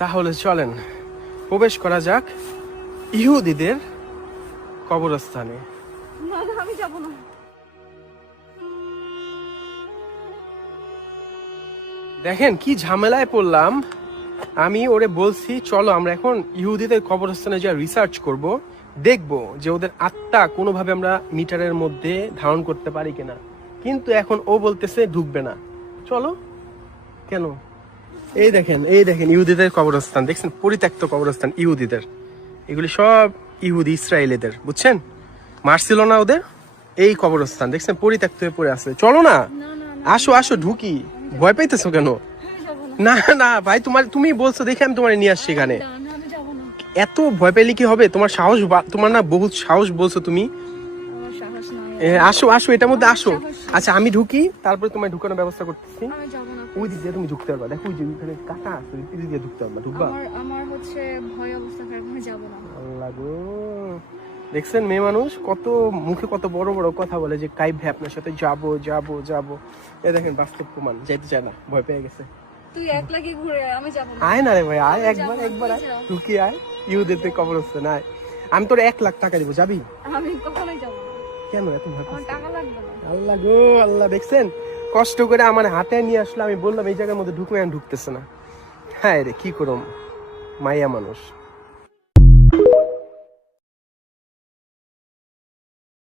তাহলে চলেন প্রবেশ করা যাক ইহুদিদের কবরস্থানে। না না, আমি যাব না। দেখেন কি ঝামেলায় পড়লাম। আমি ওরে বলছি চলো আমরা এখন ইহুদিদের কবরস্থানে যা রিসার্চ করব, দেখব যে ওদের আত্মা কোনোভাবে আমরা মিটারের মধ্যে ধারণ করতে পারি কিনা, কিন্তু এখন ও বলতেছে ঢুকবে না। চলো। কেন? এই দেখেন ইহুদিদের কবরস্থান দেখছেন, পরিত্যক্ত কবরস্থান ইহুদিদের। এগুলি সব ইহুদি ইসরায়েলিদের, বুঝছেন? মারছিল না ওদের। এই কবরস্থান দেখছেন পরিত্যক্ত হয়ে পড়ে আছে। চলো না, আসো আসো ঢুকি। ভয় পাইতেছো কেন? না না ভাই, তুমি বলছো দেখে আমি তোমার নিয়ে আসছি এখানে। এত ভয় পেলে কি হবে? তোমার সাহস, তোমার না বহুত সাহস বলছো তুমি। আসো আসো, এটার মধ্যে আসো। আচ্ছা আমি ঢুকি, তারপরে তোমায় ঢুকানোর ব্যবস্থা করতেছি। ওই দিক দিয়ে তুমি ঢুকতে পারবা, দেখো ওই যে ওইখানে কাটা আছে, ওই দিক দিয়ে ঢুকতে পারবা। ঢুকবা? আমার হচ্ছে ভয় অবস্থা খারাপ, আমি যাব না। আল্লাহ গো, দেখছেন মেয়ে মানুষ কত মুখে কত বড় বড় কথা বলে যে কাইব ভাই আপনার সাথে যাবো যাবো যাবো। এই দেখেন বাস্তব প্রমাণ, যাইতে চায় না, ভয় পেয়ে গেছে। তুই একলা কি ঘুরে, আমি যাব না। আয় না রে ভাই, আয় একবার আয়, ঢুকি আয় ইহুদিদের কবরস্থানে আয়। আমি তোর 1,00,000 টাকা দিব, যাবি? আমি কখনোই যাব না। কেন এত ভয় আমার পাচ্ছিস? টাকা লাগবে না। আল্লাহ গো আল্লাহ, দেখছেন কষ্ট করে আমার হাতে নিয়ে আসলে, আমি বললাম এই জায়গার মধ্যে ঢুকবে, আমি ঢুকতেছে না। হ্যাঁ রে কি করম, মাইয়া মানুষ।